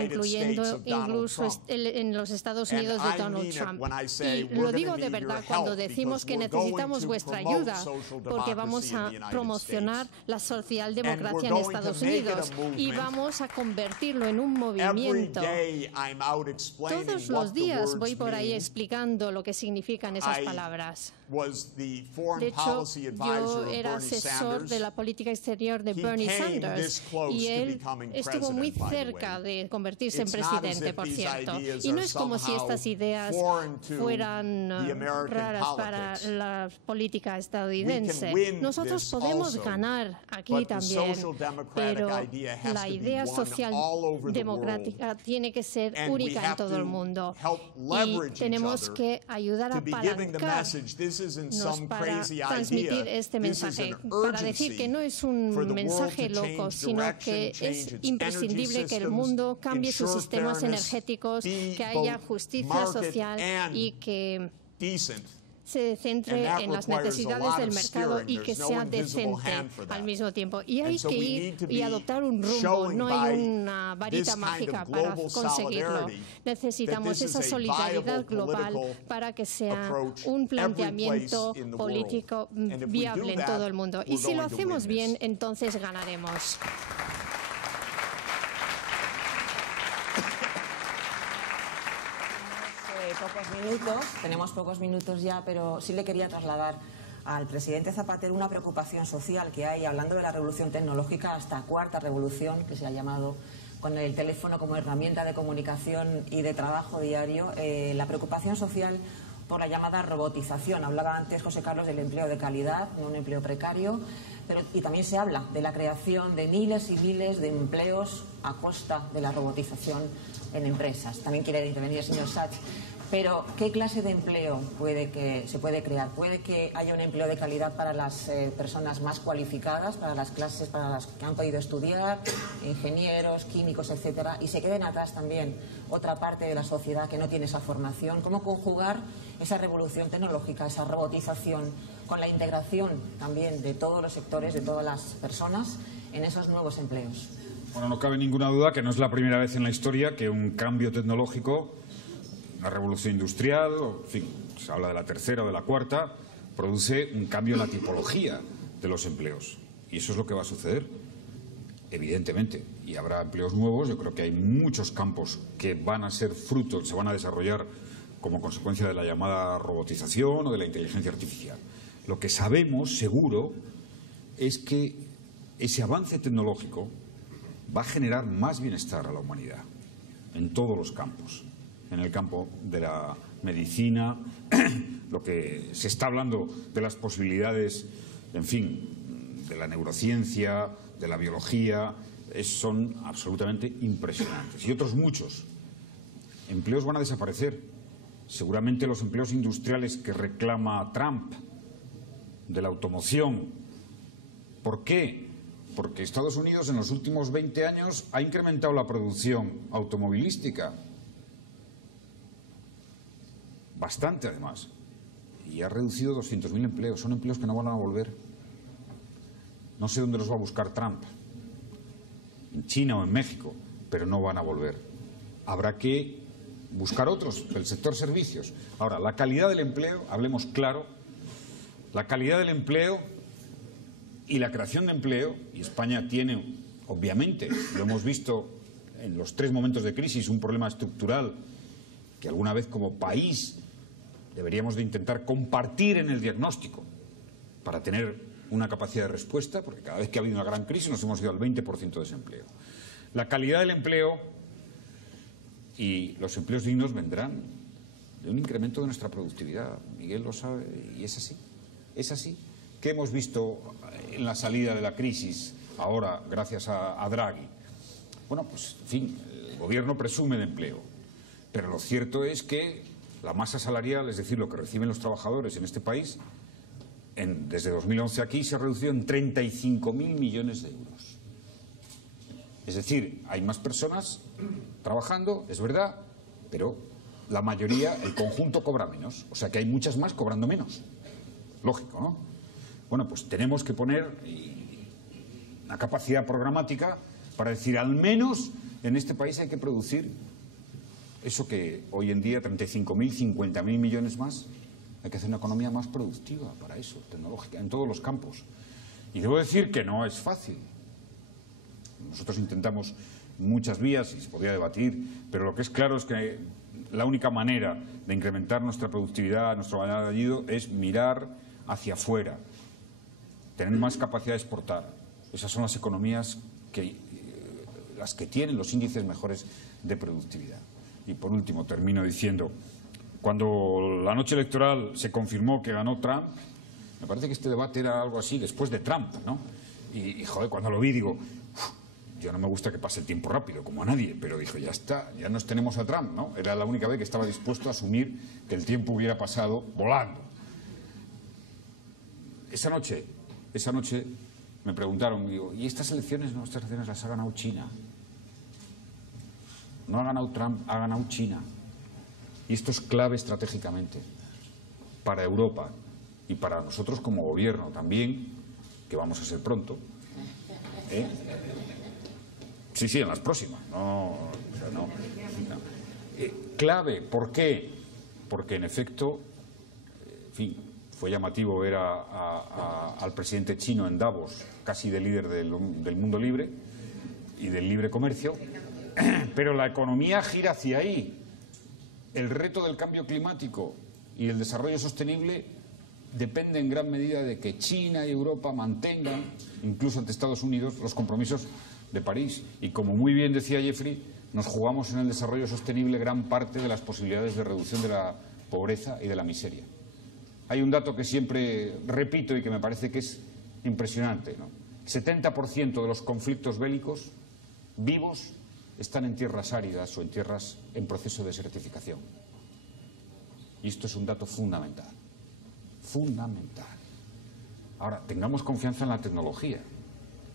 incluyendo incluso en los Estados Unidos de Donald Trump. Y lo digo de verdad cuando decimos que necesitamos vuestra ayuda, porque vamos a promocionar la socialdemocracia en Estados Unidos y vamos a convertirlo en un movimiento. Todos los días voy por ahí explicando lo que significan esas palabras. De hecho, yo era asesor de la política exterior de Bernie Sanders y él estuvo muy cerca de convertirse en presidente, por cierto. Y no es como si estas ideas fueran raras para la política estadounidense. Nosotros podemos ganar aquí también, pero la idea socialdemocrática tiene que ser única en todo el mundo y tenemos que ayudar a apalancarnos para transmitir este mensaje, para decir que no es un mensaje loco, sino que es imprescindible que el mundo cambie sus sistemas energéticos, que haya justicia social y que se centre en las necesidades del mercado y que sea decente al mismo tiempo. Y hay que ir y adoptar un rumbo, no hay una varita mágica para conseguirlo. Necesitamos esa solidaridad global para que sea un planteamiento político viable en todo el mundo. Y si lo hacemos bien, entonces ganaremos. Tenemos pocos minutos ya, pero sí le quería trasladar al presidente Zapatero una preocupación social que hay, hablando de la revolución tecnológica, hasta cuarta revolución, que se ha llamado, con el teléfono como herramienta de comunicación y de trabajo diario, la preocupación social por la llamada robotización. Hablaba antes José Carlos del empleo de calidad, no un empleo precario, y también se habla de la creación de miles y miles de empleos a costa de la robotización en empresas. También quiere intervenir el señor Sachs. Pero, ¿qué clase de empleo se puede crear? ¿Puede que haya un empleo de calidad para las personas más cualificadas, para las que han podido estudiar, ingenieros, químicos, etcétera, y se queden atrás también otra parte de la sociedad que no tiene esa formación? ¿Cómo conjugar esa revolución tecnológica, esa robotización, con la integración también de todos los sectores, de todas las personas, en esos nuevos empleos? Bueno, no cabe ninguna duda que no es la primera vez en la historia que un cambio tecnológico, una revolución industrial, o, en fin, se habla de la tercera o de la cuarta, produce un cambio en la tipología de los empleos. Y eso es lo que va a suceder, evidentemente. Y habrá empleos nuevos. Yo creo que hay muchos campos que van a ser frutos, se van a desarrollar como consecuencia de la llamada robotización o de la inteligencia artificial. Lo que sabemos, seguro, es que ese avance tecnológico va a generar más bienestar a la humanidad en todos los campos. En el campo de la medicina, lo que se está hablando de las posibilidades, en fin, de la neurociencia, de la biología, son absolutamente impresionantes. Y otros muchos. Empleos van a desaparecer. Seguramente los empleos industriales que reclama Trump, de la automoción. ¿Por qué? Porque Estados Unidos en los últimos 20 años ha incrementado la producción automovilística. Bastante, además. Y ha reducido 200.000 empleos. Son empleos que no van a volver. No sé dónde los va a buscar Trump. En China o en México. Pero no van a volver. Habrá que buscar otros del sector servicios. Ahora, la calidad del empleo, hablemos claro. La calidad del empleo y la creación de empleo. Y España tiene, obviamente, lo hemos visto en los 3 momentos de crisis, un problema estructural que alguna vez como país deberíamos de intentar compartir en el diagnóstico para tener una capacidad de respuesta, porque cada vez que ha habido una gran crisis nos hemos ido al 20% de desempleo. La calidad del empleo y los empleos dignos vendrán de un incremento de nuestra productividad. Miguel lo sabe y es así. Es así. ¿Qué hemos visto en la salida de la crisis ahora gracias a Draghi? Bueno, pues, en fin, el gobierno presume de empleo, pero lo cierto es que la masa salarial, es decir, lo que reciben los trabajadores en este país, desde 2011 aquí se ha reducido en 35.000 millones de euros. Es decir, hay más personas trabajando, es verdad, pero la mayoría, el conjunto, cobra menos. O sea que hay muchas más cobrando menos. Lógico, ¿no? Bueno, pues tenemos que poner una capacidad programática para decir, al menos en este país hay que producir eso que hoy en día 35.000, 50.000 millones más. Hay que hacer una economía más productiva para eso, tecnológica, en todos los campos. Y debo decir que no es fácil. Nosotros intentamos muchas vías y se podría debatir, pero lo que es claro es que la única manera de incrementar nuestra productividad, nuestro valor añadido, es mirar hacia afuera, tener más capacidad de exportar. Esas son las economías las que tienen los índices mejores de productividad. Y por último, termino diciendo, cuando la noche electoral se confirmó que ganó Trump, me parece que este debate era algo así, después de Trump, ¿no? Y joder, cuando lo vi digo, yo no me gusta que pase el tiempo rápido, como a nadie, pero dije, ya está, ya nos tenemos a Trump, ¿no? Era la única vez que estaba dispuesto a asumir que el tiempo hubiera pasado volando. Esa noche me preguntaron, digo, ¿y estas elecciones? No, estas elecciones las ha ganado China. No ha ganado Trump, ha ganado China. Y esto es clave estratégicamente para Europa y para nosotros como gobierno también, que vamos a ser pronto. Sí, en las próximas. Clave, ¿por qué? Porque en efecto, en fin, fue llamativo ver al presidente chino en Davos, casi de líder del mundo libre y del libre comercio, pero la economía gira hacia ahí. El reto del cambio climático y el desarrollo sostenible depende en gran medida de que China y Europa mantengan, incluso ante Estados Unidos, los compromisos de París. Y como muy bien decía Jeffrey, nos jugamos en el desarrollo sostenible gran parte de las posibilidades de reducción de la pobreza y de la miseria. Hay un dato que siempre repito y que me parece que es impresionante, ¿no? 70% de los conflictos bélicos vivos están en tierras áridas o en tierras en proceso de desertificación. Y esto es un dato fundamental. Fundamental. Ahora, tengamos confianza en la tecnología.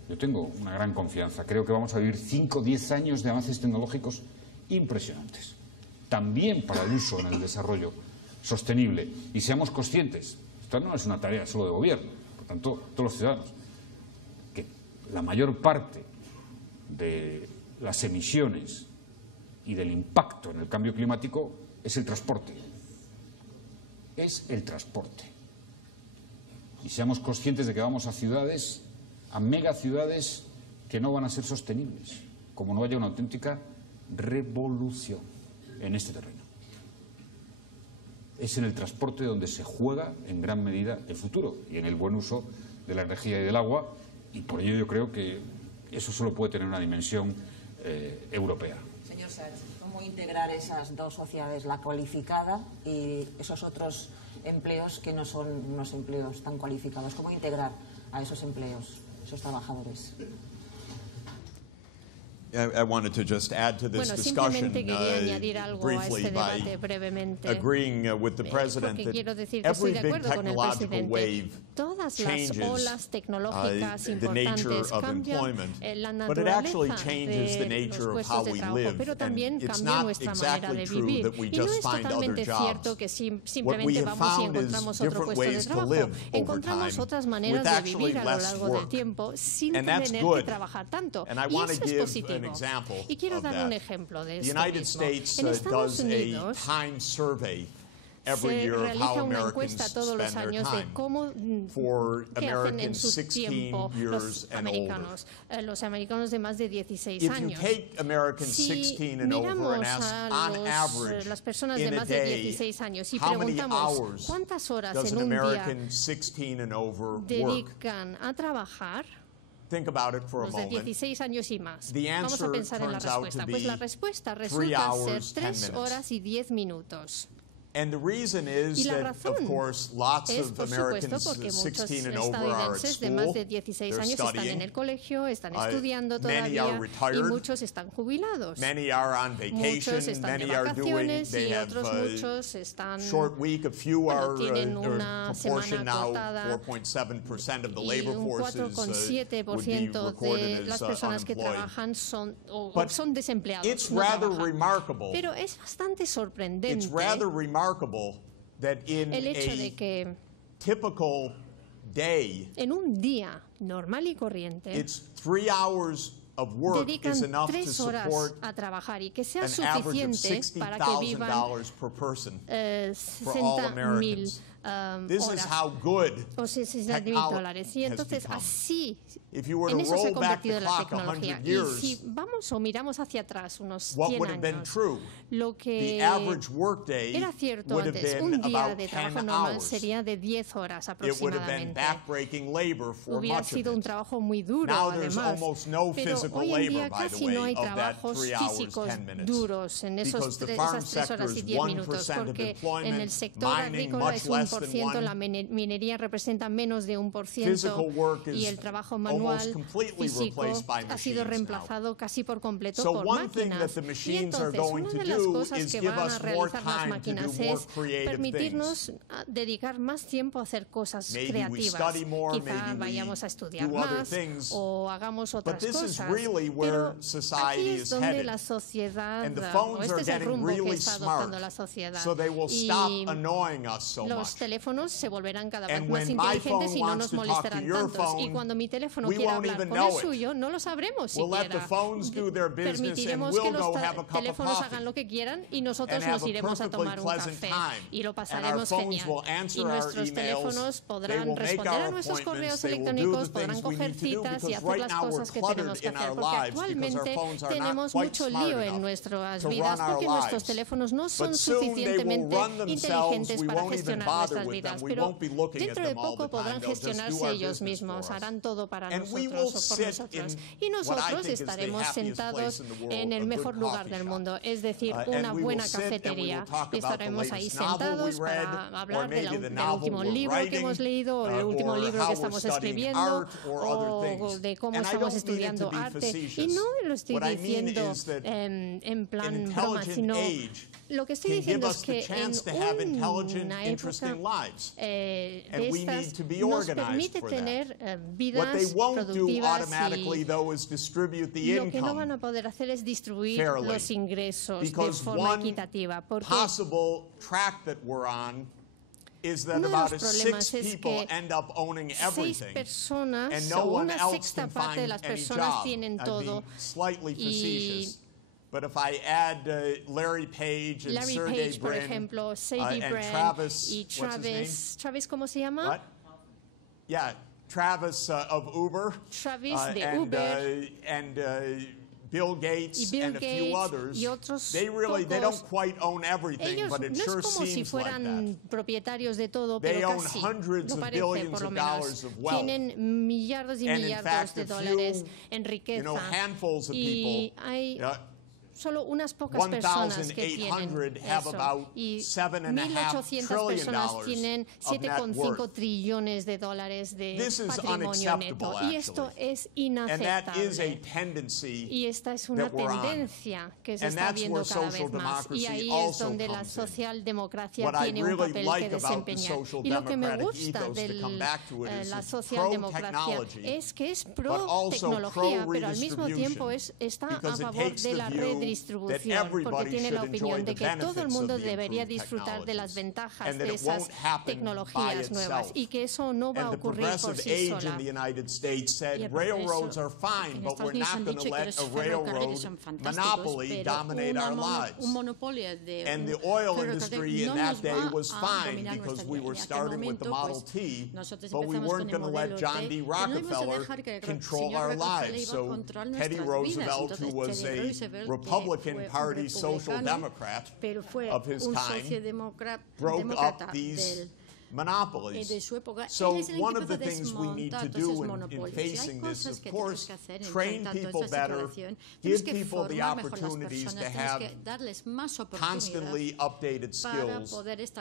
Yo tengo una gran confianza. Creo que vamos a vivir 5 o 10 años de avances tecnológicos impresionantes. También para el uso en el desarrollo sostenible. Y seamos conscientes, esto no es una tarea solo de gobierno, por tanto, todos los ciudadanos, que la mayor parte de las emisiones y del impacto en el cambio climático es el transporte. Es el transporte. Y seamos conscientes de que vamos a ciudades, a megaciudades que no van a ser sostenibles, como no haya una auténtica revolución en este terreno. Es en el transporte donde se juega en gran medida el futuro y en el buen uso de la energía y del agua, y por ello yo creo que eso solo puede tener una dimensión europea. Señor Sachs, ¿cómo integrar esas dos sociedades, la cualificada y esos otros empleos que no son unos empleos tan cualificados? ¿Cómo integrar a esos empleos, esos trabajadores? I wanted to just add to this discussion briefly by agreeing with the President that every big technological wave changes the nature of employment, but it actually changes the nature of how we live. And it's not exactly true that we just find other jobs. What we have found is different ways to live over time with actually less work. And that's good. And I want to give an example Y quiero of dar that. un ejemplo de The esto United mismo. States En Estados does a Unidos time survey every se year of realiza how una Americans encuesta todos los spend their años de time. cómo For qué hacen en Americans su 16 tiempo years and older. los americanos de más de 16 If you años. take Americans Si 16 and over and miramos ask a on average las personas de in a más de day 16 años y how many preguntamos hours cuántas horas does en an un día American 16 and over work? dedican a trabajar, Think about it for a los de moment. 16 años y más. The Vamos a answer pensar en la turns out to respuesta. Pues be la respuesta 3 resulta hours, ser 10 3 minutes. horas y 10 minutos. And the reason is Y la that, razón of course, lots es, of por supuesto, Americans porque muchos 16 and over are at estadounidenses de school, más de 16 they're años están en studying, el colegio, están estudiando many are todavía y retired, muchos están jubilados. many are on vacation, Muchos están de many are doing, vacaciones they y have otros muchos están short week, a few bueno, are tienen or una proportion semana now, acotada 4.7% of the y labor un force would be 4,7% recorded de las as personas que unemployed. trabajan son But desempleados. It's no rather trabajan. remarkable. Pero es bastante sorprendente It's rather remarkable that in el hecho a de que typical day, en un día normal y corriente it's 3 hours of work is dedican enough to 3 horas support a trabajar y que sea an average of suficiente para que vivan $60,000 per person for all 60,000 Americans. This is horas how good o $60,000. Y has entonces become. así, If you were en to eso se ha roll back the convertido la clock tecnología. 100 Y years, si vamos o miramos hacia atrás unos what 100 would have been años, true? lo The que average workday era cierto would have antes, been un día about de 10 trabajo normal hours. sería de 10 horas It would have been aproximadamente. backbreaking labor for Hubiera much sido of un it. trabajo muy duro, Now there's además. almost no Pero physical hoy en día labor, by the casi no way, hay of that trabajos 3 hours, físicos 10 minutes. duros en Because the esas farm 3 horas y sector is 10 minutos, 1% of porque en employment, el sector mining agrícola much es less than 1%, la 1%. minería representa menos de 1% Physical work y is el trabajo almost manual completely físico replaced by ha sido machines reemplazado casi por completo So por one thing that máquinas. the Y machines are entonces going una to de las do cosas is que give van a us more realizar las time to máquinas do more es creative permitirnos dedicar más tiempo a hacer cosas Maybe we creativas. study more, Quizá maybe we vayamos a estudiar do other más things. o hagamos otras But this is cosas. really where Pero society aquí is es donde headed. la sociedad, And the o phones este are es el getting rumbo que really está smart, adoptando la sociedad. so they will Y stop annoying us so los much. teléfonos se volverán cada vez And más when my inteligentes phone y no wants nos to talk molestarán to your tantos. Y phone, cuando mi teléfono we quiera won't hablar even con know el it. suyo, no lo sabremos We'll let the siquiera. phones do their business and Permitiremos we'll que los go have a cup of teléfonos coffee hagan lo que quieran y nosotros and have nos a iremos a perfectly tomar un pleasant café time. y lo And our pasaremos phones genial. will answer Y our nuestros emails, teléfonos they podrán will make responder a our nuestros correos appointments, they will do electrónicos, the podrán things we coger need to do, citas y because hacer right las now we're cosas que cluttered tenemos que in hacer. our Porque lives because our actualmente phones are not tenemos quite mucho smart lío en enough nuestras to vidas run our porque nuestros lives. teléfonos no son But soon they will suficientemente run themselves, inteligentes we para won't even gestionar bother nuestras vidas, pero dentro de poco podrán gestionarse ellos mismos, harán todo para nosotros o por nosotros. Y nosotros estaremos sentados en el mejor lugar del mundo, es decir, una buena cafetería. Y estaremos ahí sentados para hablar del último libro que hemos leído, o el último libro que estamos escribiendo, o de cómo estamos estudiando arte. Y no lo estoy diciendo en plan broma, sino lo que estoy diciendo es que en una época de estas nos permite tener vidas productivas y lo que no van a poder hacer es distribuir los ingresos de forma equitativa. Porque uno de los problemas es que 6 personas o una sexta parte de las personas tienen todo y But if I add Larry Page and Sergey por Brin ejemplo, Sergey Brin y Travis, ¿cómo se llama? What? Yeah, Travis of Uber. Travis de Uber. And Bill Gates Bill and a few others. Y otros they don't quite own everything, ellos but it sure seems like that. No es como si fueran propietarios de todo, they pero own casi. Hundreds lo of parece, billions por lo of menos. dollars of wealth. Tienen millardos y millardos de dólares en riqueza. Handfuls of y people. Hay solo unas pocas personas que tienen eso. Y 1.800 personas tienen 7,5 trillones de dólares de patrimonio neto. Y esto es inaceptable. Y esta es una tendencia que se está viendo cada vez más. Y ahí es donde la socialdemocracia tiene un papel que desempeñar. Y lo que me gusta de la socialdemocracia es que es pro tecnología, pero al mismo tiempo está a favor de la redistribución, porque tiene la opinión de que todo el mundo debería disfrutar de las ventajas de esas tecnologías nuevas y que eso no va a ocurrir por sí sola. Y el progreso en Estados Unidos han dicho que los ferrocarriles son fantásticos, pero un monopolio de ferrocarril no nos va a dominar nuestra vida. En aquel momento, pues, nosotros empezamos con el modelo T, y no íbamos a dejar que el señor Rockefeller iba a controlar nuestras vidas. Entonces, Teddy Roosevelt, Republican Party social democrat of his time, broke up these monopolies. So one of the things we need to do in facing this, of course, train people better, give people the opportunities to have constantly updated skills,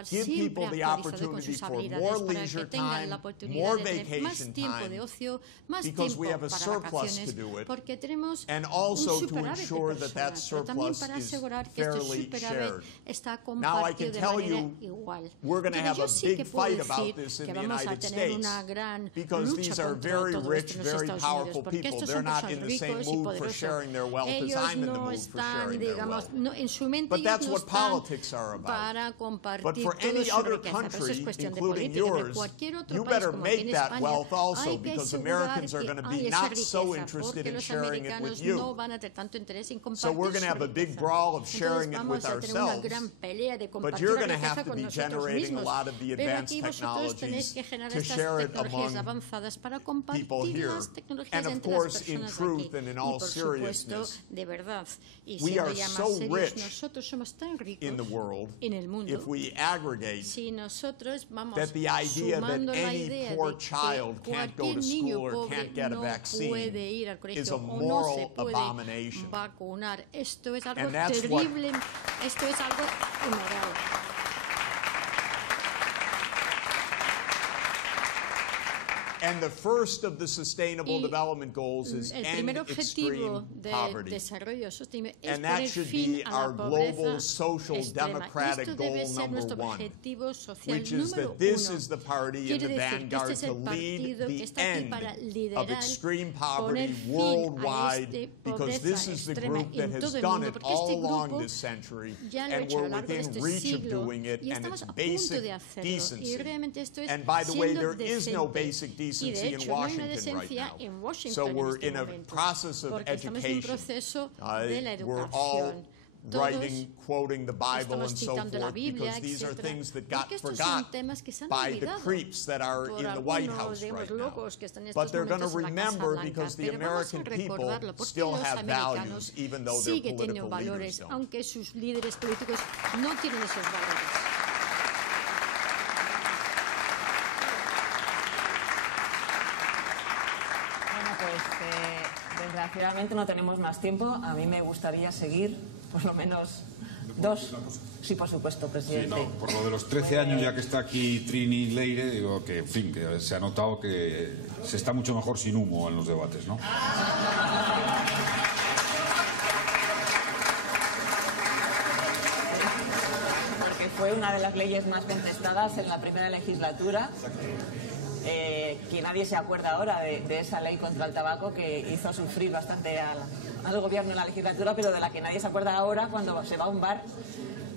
give people the opportunity for more leisure time, more vacation time, because we have a surplus to do it, and also to ensure that that surplus is fairly shared. Now I can tell you, we're going to have a big fight about this in the United States, because these are very rich, very powerful people. They're not in the same mood for sharing their wealth as I'm in the mood for sharing their wealth. But that's what politics are about. But for any other country, including yours, you better make that wealth also, because Americans are going to be not so interested in sharing it with you. So we're going to have a big brawl of sharing it with ourselves, but you're going to have to be generating a lot of the advanced technologies to share it among people here. And of course, in truth and in all seriousness, we are so rich in the world if we aggregate that the idea that any poor child can't go to school or can't get a vaccine is a moral abomination. And that's what And the first of the Sustainable Development Goals is end extreme poverty. And that should be our global social democratic goal #1, which is that this is the party in the vanguard to lead the end of extreme poverty worldwide, because this is the group that has done it all along this century, and we're within reach of doing it, and it's basic decency. And by the way, there is no basic decency in Washington right now. So we're in a process of education. We're all writing, quoting the Bible and so forth, because these are things that got forgotten by the creeps that are in the White House right now. But they're going to remember, because the American people still have values, even though their political leaders don't. realmente no tenemos más tiempo. A mí me gustaría seguir, por lo menos 2. Sí, por supuesto, presidente. Sí, no, por lo de los 13 años ya que está aquí Trini Leire, digo que, en fin, que se ha notado que se está mucho mejor sin humo en los debates, ¿no? Porque fue una de las leyes más contestadas en la primera legislatura. Que nadie se acuerda ahora de esa ley contra el tabaco que hizo sufrir bastante al gobierno en la legislatura, pero de la que nadie se acuerda ahora cuando se va a un bar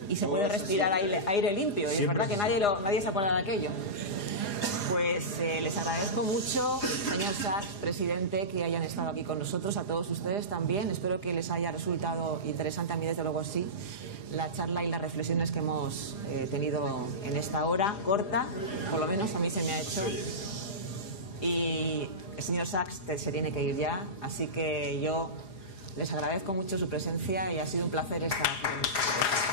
y se puede respirar aire limpio. Y es verdad que nadie se acuerda de aquello. Pues les agradezco mucho, señor Sachs, presidente, que hayan estado aquí con nosotros, a todos ustedes también. Espero que les haya resultado interesante, a mí desde luego sí, la charla y las reflexiones que hemos tenido en esta hora corta, por lo menos a mí se me ha hecho. Y el señor Sachs se tiene que ir ya, así que yo les agradezco mucho su presencia y ha sido un placer estar aquí con ustedes.